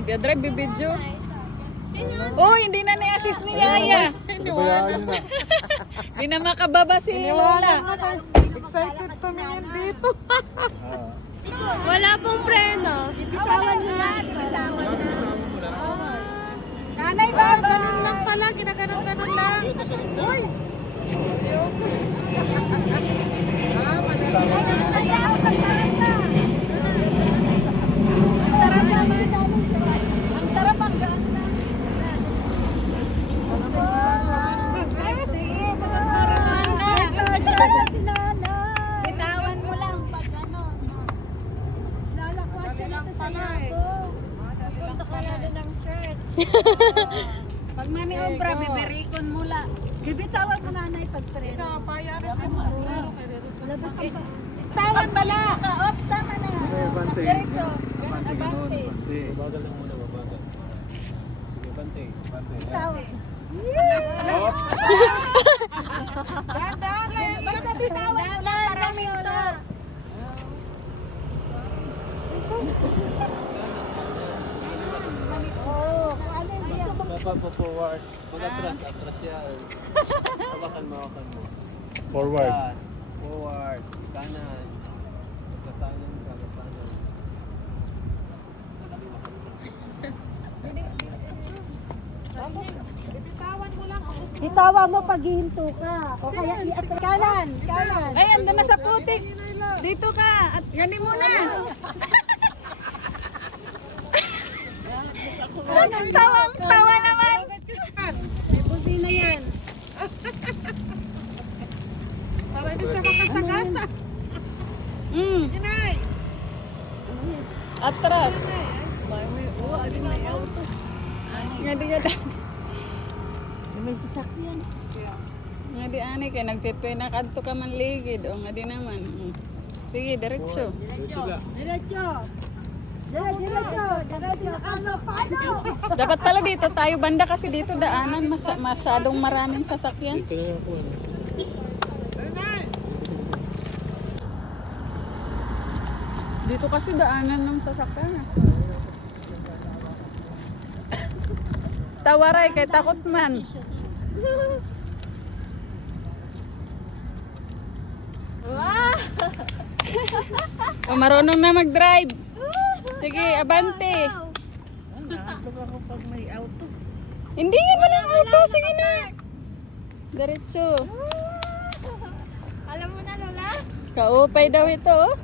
Nay, drive bibidyo. Oh, hindi na ni-assist ni Yaya. Pinabayaan nyo na. Hindi na makababa si Lola. Excited tumingin dito. Wala pong preno. Bitawan mo na. Bitawan na. Nanay ba? Ganun lang pala. Ginaganon-ganon lang. Uy! Ay, ang saya. Ang sarap na. Ang sarap naman. Ang sarap ang gaan na. Sige, magandang na. Si nanay. Bitawan mo lang pag ano. Lalakwat siya nito sa yato. Punta ka na din ng church. Pag maniobra, biberikon mo lang. Bibitawan mo nanay pag treno. Ikaw, payarin ka mo. Labas ka pa. Tawan bala! Oops, tama na. Mas diretso. Ganun, abante. Bagal lang muna, babagal. Sige, bante. Tawan. Basta bitawan mo lang para minto. Oo, kung ano yung gusto mong Forward. Atras yan. Hawakan mo. Forward. Forward. Kanan. Kanan. Bitawa mo pag hihinto ka. O kaya kanan. Ay, ando na sa putik. Dito ka. At ganin mo na. Tawa naman. May bulbi na yan. Para hindi siya makasagasa. Inay. Atras. Oo, ano na yung auto. Ngadi. May sasakyan. Ngadi ani kay nagpipena kadto ka man ligid o ngadi naman. Sige, diretso. Diretso lang. Diretso. Ano? Dapat pala dito tayo banda kasi dito daanan masyadong maraming sasakyan. Dito na lang po. Dito kasi daanan ng sasakyan. Tawaray kay takot man. O marunong na mag-drive. Sige, abante. Naantok ako pag may auto. Hindi yan walang auto. Sige na. Diretso. Alam mo na, Lola? Kaupay daw ito. Oh.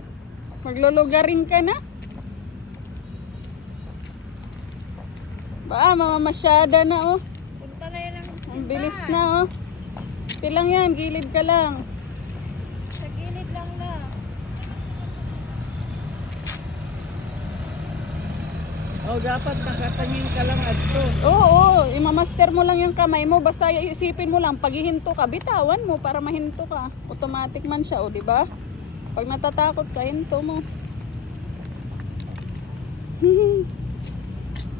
Maglulugarin ka na. Mamamasyada na oh. Punta na yan ang Ang bilis na oh. Tilang yan, gilid ka lang. sa gilid lang na. Oh, dapat nakatingin ka lang adto. Oo, imamaster mo lang yung kamay mo. Basta isipin mo lang, pag hihinto ka, bitawan mo para mahinto ka. Automatic man siya, o di ba? Pag natatakot ka, hinto mo.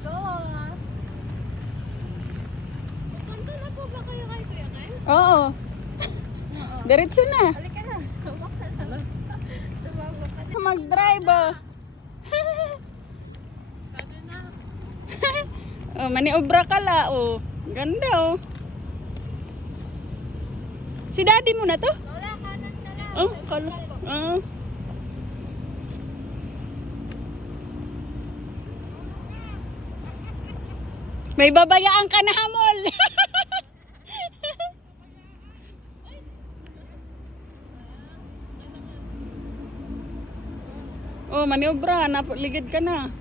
Go, ah. Punta na po ba kayo kay Kuya Ken? Oo. Diretso na. Halika na. Sumama ka na. Sumama ka na. Mag-drive oh. Sabi na. Oh, maniobra ka la oh. Ganda oh. Si daddy mo na to? Lola, kanan na lang. Oh, kala. Oh. May babayaan ka na hamol. Oh, maniobra, ligid ka na.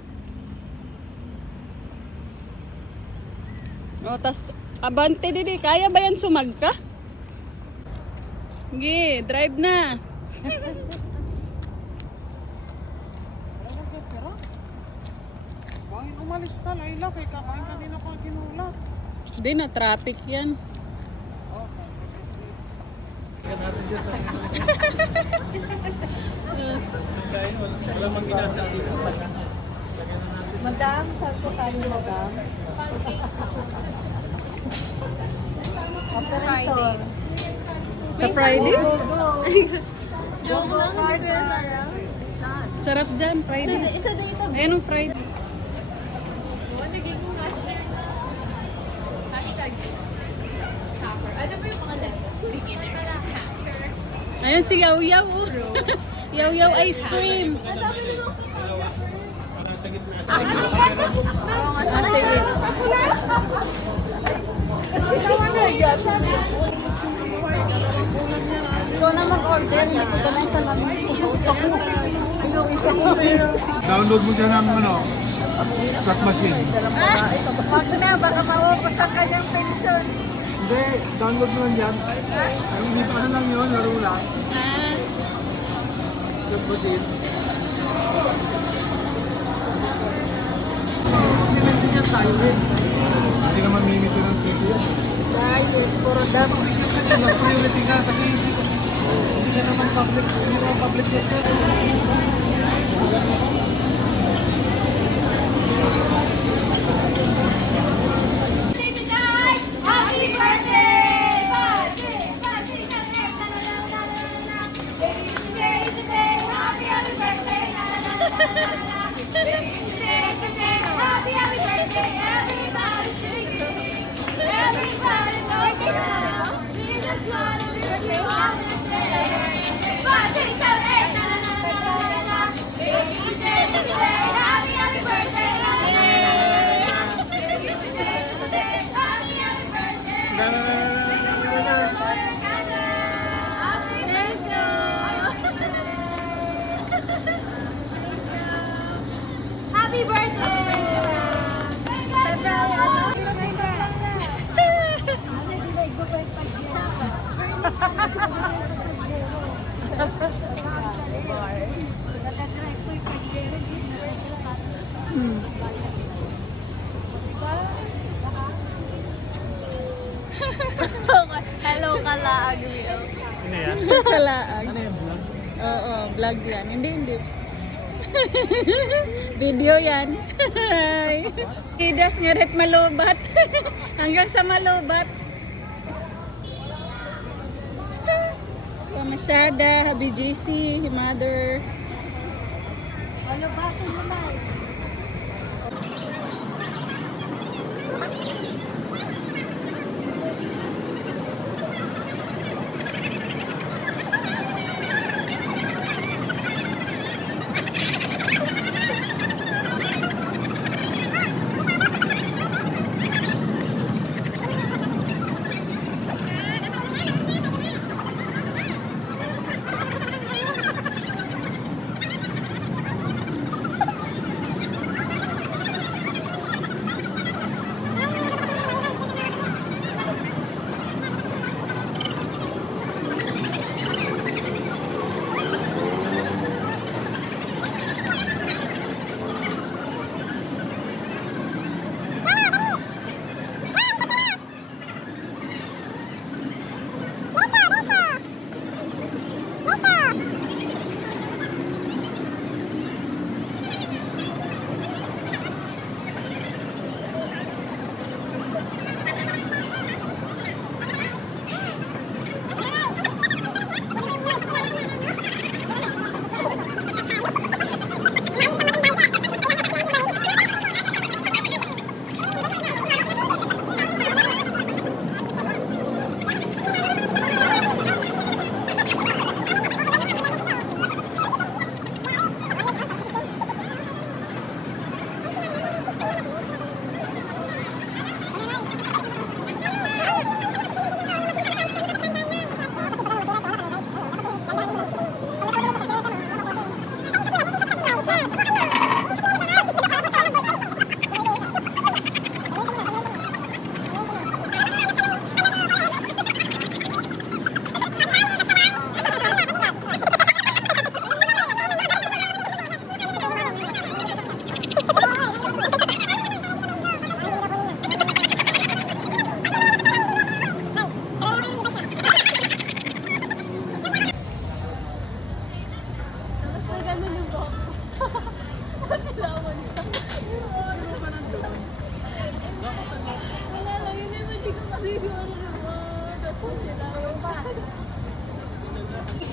Oh, tas abante didi, kaya ba yan sumagka? Sige, drive na. Bangin umalis na, Laila. Kay kakain kanina pa ginulat. Hindi na, traffic yan. Walang manginasa. Madam, saan po tayo, madam? Operator. Sa Fridays? Joke lang, hindi ko yan sayang. Sarap dyan, Fridays. Isa dito. Ayun ang Friday. Ayan si Yaw Yaw. Oh. Yaw Yaw ice cream. Parang sa gitna. Ah, sige. Ikaw na mag-order. Hindi ko ka na isa namin. Download mo dyan ng slot machine. Wag na, baka maupos ang kanyang pension. Hindi, download mo lang yan. Ang dito ano lang yun, laro lang. Ah, Slot machine. Hindi naman mimito ng video yan. Dahil, puro damo. Mas priority ka kasi hindi ka naman public, hindi naman public sector. Happy birthday! Happy Hello, kalaag Will. Ano yan? kalaag. Ano yung vlog? Oo, vlog yan. Hindi. Video yan. Idas nga ret malubat. Hanggang sa malubat. Masyada, Habi JC, Mother. Ano ba ito nila?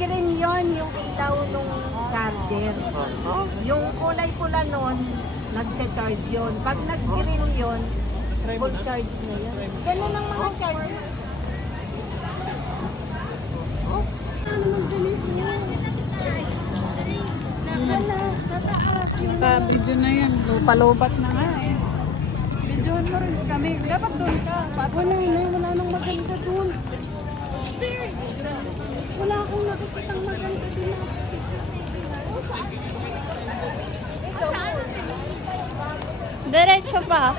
Green yon yung ilaw nung charger. Yung kulay pula nun, nagsa-charge yun. Pag nag-green yun, full charge na yun. Ganun ang mga charger. Ano mag-delete? Naka-video na yan. Lupa-lubat na nga eh. Videohan mo rin kami. Dapat doon ka. Wala na, wala nang maganda doon. Wala akong nakikitang maganda doon. Diretso pa.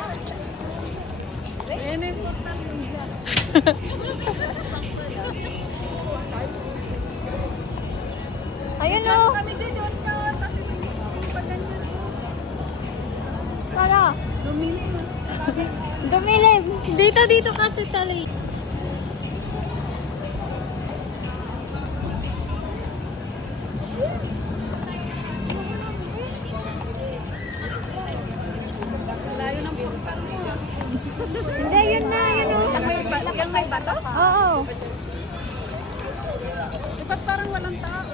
Ayun o. Kami dyan doon ka, tapos ito yung paganyan. Ano? Lumili mo. Dumilim. Dito ka, titali. Layo ng punta mo. Hindi, yun na. Yun o. Yung may bato? Oo. Di ba't parang walang tao?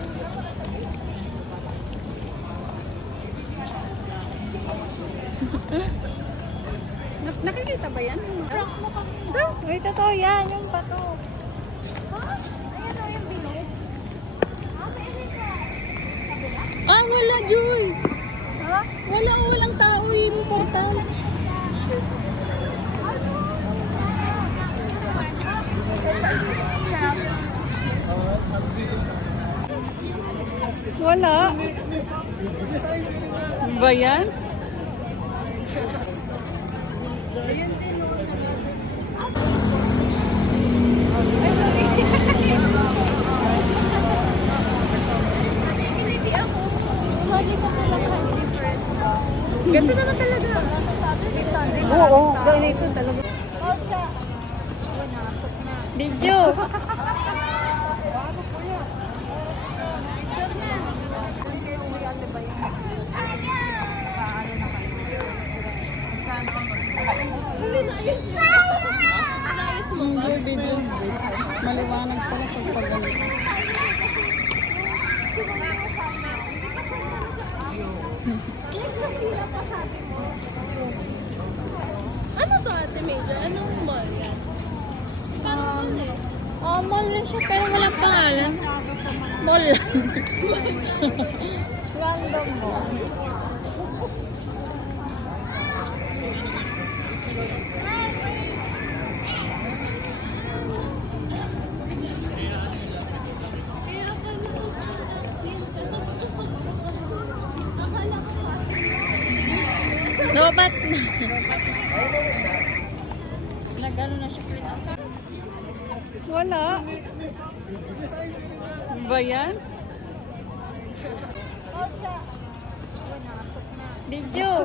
Nakikita ba yan? Uy, totoo yan. Yung pato. Ah, wala, Joy. Walang tao yung portal. Wala. Ba yan? Sorry kasi lang kahit difference. Ganda naman talaga. Oo, ganito talaga. Video. Hindi, video. Maliwanag pala sa pagano. Ano to, Ate Major? Anong mall yan? Parang mall eh. Oh, mall na siya pero walang pangalan. Mall lang. Random mall. Lobat na. Nag-ano na siya pinasa. Wala. Ba yan? Video.